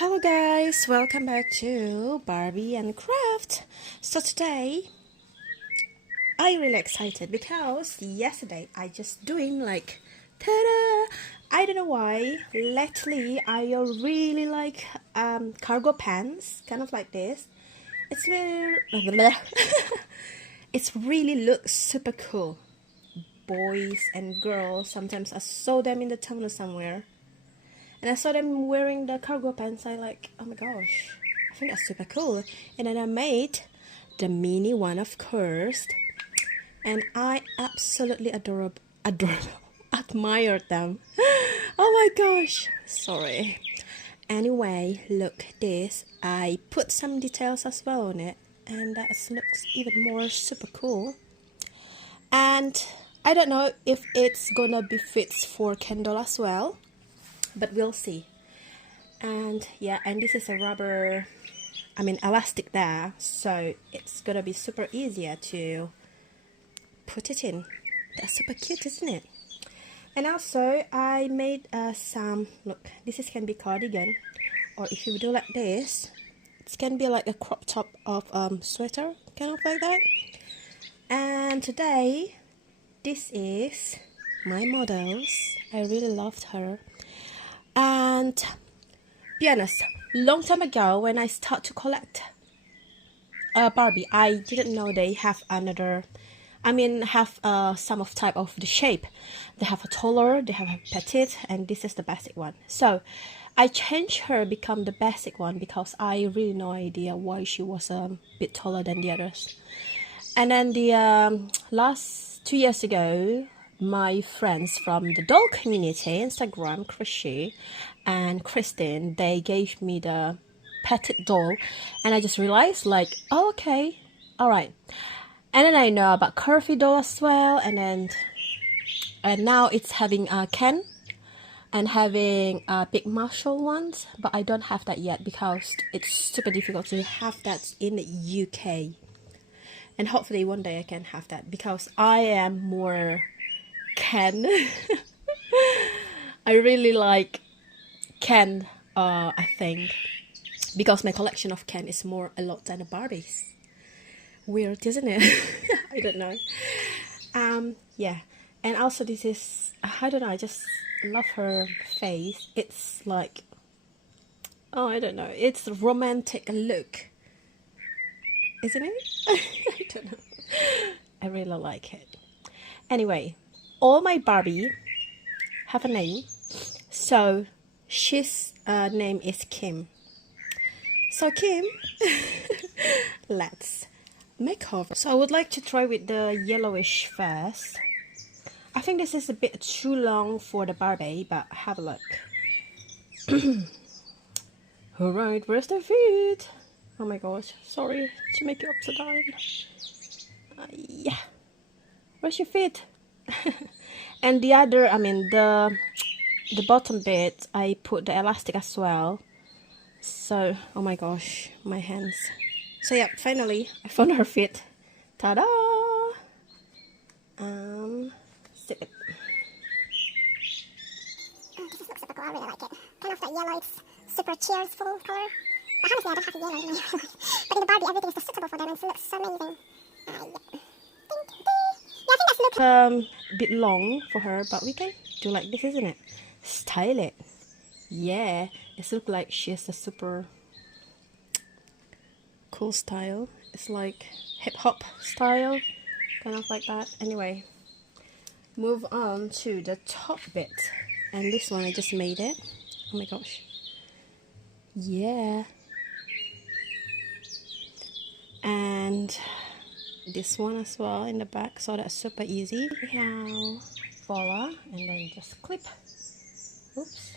Hello guys, welcome back to Barbie and Craft. So today I'm really excited because yesterday I just doing like ta-da! I don't know why lately I really like cargo pants, kind of like this. It's really it's really looks super cool. Boys and girls, sometimes I saw them in the tunnel somewhere. And I saw them wearing the cargo pants. I like, oh my gosh, I think that's super cool. And then I made the mini one, of course. And I absolutely admired them. Oh my gosh, sorry. Anyway, look this. I put some details as well on it. And that looks even more super cool. And I don't know if it's gonna be fits for Kendall as well. But we'll see. And yeah, and this is a rubber, elastic there, so it's gonna be super easier to put it in. That's super cute, isn't it? And also I made some, look, can be cardigan, or if you do like this, it can be like a crop top of sweater, kind of like that. And today this is my models. I really loved her. And be honest, long time ago when I start to collect Barbie, I didn't know they have another, some of type of the shape. They have a taller, they have a petite, and this is the basic one. So I changed her become the basic one because I really no idea why she was a bit taller than the others. And then the last 2 years ago, my friends from the doll community, Instagram, Krishy and Christine, they gave me the petite doll, and I just realized like, oh, okay, all right. And then I know about curvy doll as well, and now it's having Ken and having big Marshall ones, but I don't have that yet because it's super difficult to have that in the UK. And hopefully one day I can have that because I am more Ken. I really like Ken, I think, because my collection of Ken is a lot than the Barbies. Weird, isn't it? I don't know. Yeah, and also this is, I don't know, I just love her face. It's like, oh, I don't know, it's a romantic look, isn't it? I don't know. I really like it. Anyway, all my Barbie have a name, so she's name is Kim. So Kim, let's make over. So I would like to try with the yellowish first. I think this is a bit too long for the Barbie, but have a look. Alright, where's the feet? Oh my gosh, sorry to make you upside down. Yeah, where's your feet? And the other, the bottom bit, I put the elastic as well. So, oh my gosh, my hands. So yeah, finally, I found her feet. Ta-da! Zip it. This looks super cool, I really like it. Kind of that yellow, it's super cheerful color. But honestly, I don't have a yellow in my room. But in the Barbie, everything is so suitable for them and it looks so amazing. Yeah. Yeah, I think that's look A bit long for her, but we can do like this, isn't it? Style it. Yeah, it looks like she has a super cool style. It's like hip-hop style, kind of like that. Anyway, move on to the top bit, and this one I just made it. Oh my gosh, yeah. And this one as well in the back, so that's super easy. Now, voila, and then just clip. Oops.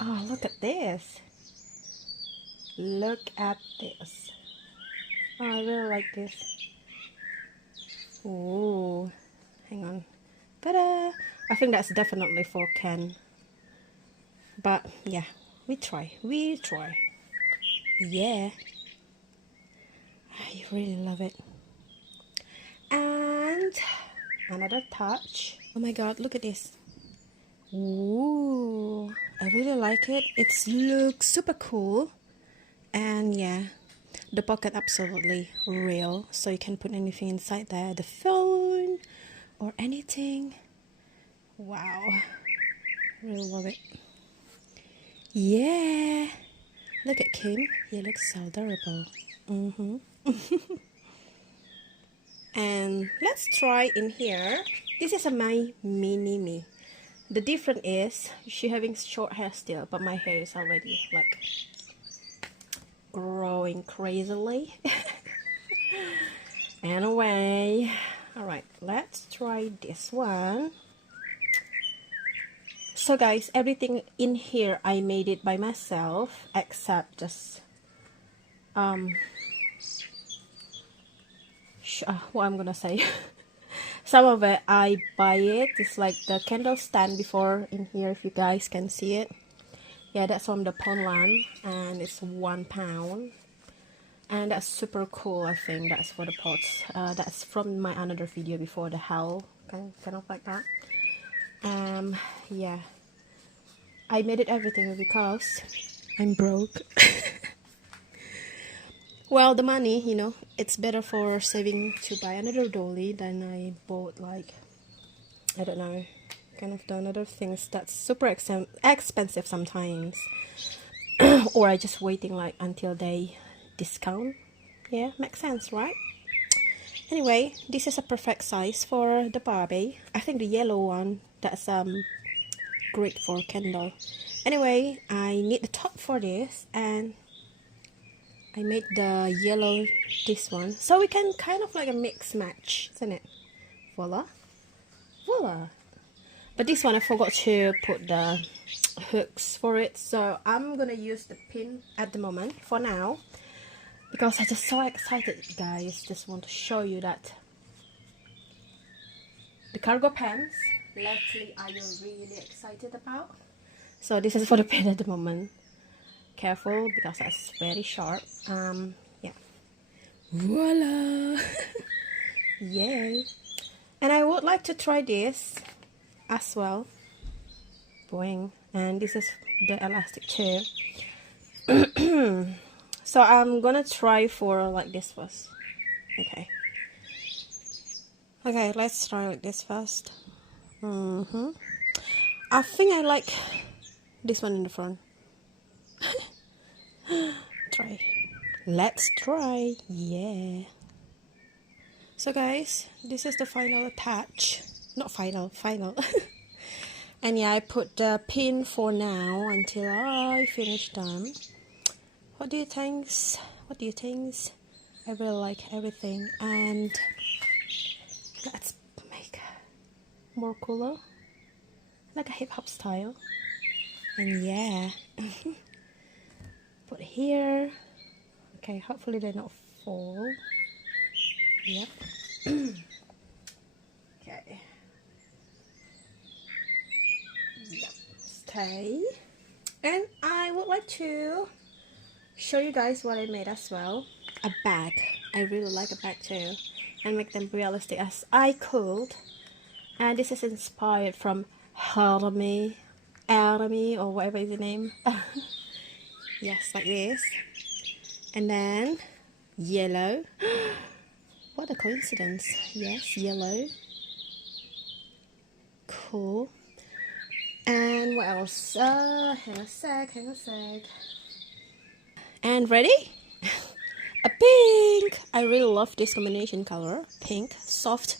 Oh, look at this. Look at this. Oh, I really like this. Oh, hang on. Ta-da! I think that's definitely for Ken. But yeah, we try. Yeah. I really love it. And another touch. Oh my god, look at this. Ooh. really like it. It looks super cool. And yeah, the pocket absolutely real. So you can put anything inside there. The phone or anything. Wow. Really love it. Yeah. Look at Kim. You look so adorable. And let's try in here. This is my mini me. The difference is she having short hair still, but my hair is already like growing crazily. Anyway, alright, let's try this one. So guys, everything in here I made it by myself except just what I'm gonna say. Some of it I buy it. It's like the candle stand before in here, if you guys can see it. Yeah, that's from the Poundland and it's £1. And that's super cool. I think that's for the pots. That's from my another video before, the hell kind of like that. Yeah, I made it everything because I'm broke. Well, the money, you know, it's better for saving to buy another dolly than I bought, like, I don't know, kind of the other things that's super expensive sometimes. Or I just waiting like until they discount. Yeah, makes sense, right? Anyway, this is a perfect size for the Barbie. I think the yellow one, that's great for candle. Anyway, I need the top for this, and I made the yellow this one, so we can kind of like a mix match, isn't it? Voila, voila. But this one I forgot to put the hooks for it, so I'm gonna use the pin at the moment for now, because I'm just so excited, guys. Just want to show you that the cargo pants lately I am really excited about. So this is for the pin at the moment. Careful because that's very sharp. Yeah, voila. Yay. And I would like to try this as well. Boing. And this is the elastic too. So I'm gonna try for like this first. Okay, let's try like this first. I think I like this one in the front. Let's try. Yeah. So guys, this is the final attach. Not final. And yeah, I put the pin for now until I finish them. What do you think? I really like everything, and let's make more cooler, like a hip hop style. And yeah. Put here. Okay, hopefully they don't fall. Yep. Okay. Yep. Stay. And I would like to show you guys what I made as well. A bag. I really like a bag too, and make them realistic as I could. And this is inspired from Hermie, or whatever is the name. Yes, like this. And then yellow. What a coincidence. Yes, yellow. Cool. And what else? Hang a sec. And ready? A pink. I really love this combination color. Pink, soft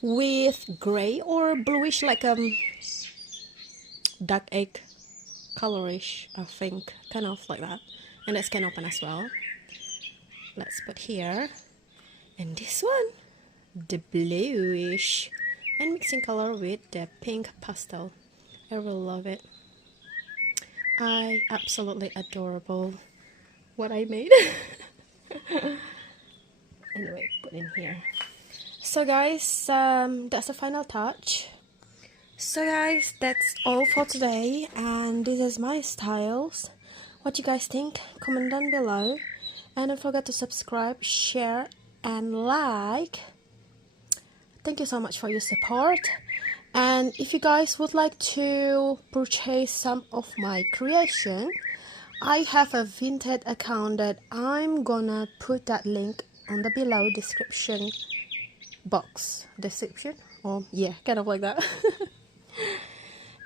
with gray or bluish, like dark egg colorish, I think, kind of like that. And that's can open as well. Let's put here. And this one, the bluish, and mixing color with the pink pastel. I really love it. I absolutely adorable what I made. Anyway, put in here. So guys, that's the final touch. So guys, that's all for today, and this is my styles. What you guys think? Comment down below, and don't forget to subscribe, share, and like. Thank you so much for your support, And if you guys would like to purchase some of my creation, I have a Vinted account that I'm gonna put that link on the below description box. Description? Oh yeah, kind of like that.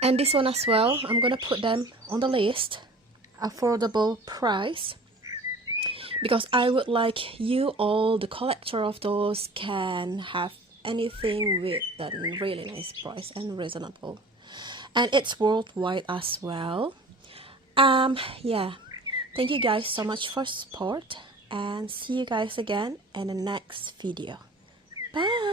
And this one as well, I'm gonna put them on the list. Affordable price. Because I would like you all, the collector of those, can have anything with a really nice price and reasonable. And it's worldwide as well. Yeah. Thank you guys so much for support. And see you guys again in the next video. Bye!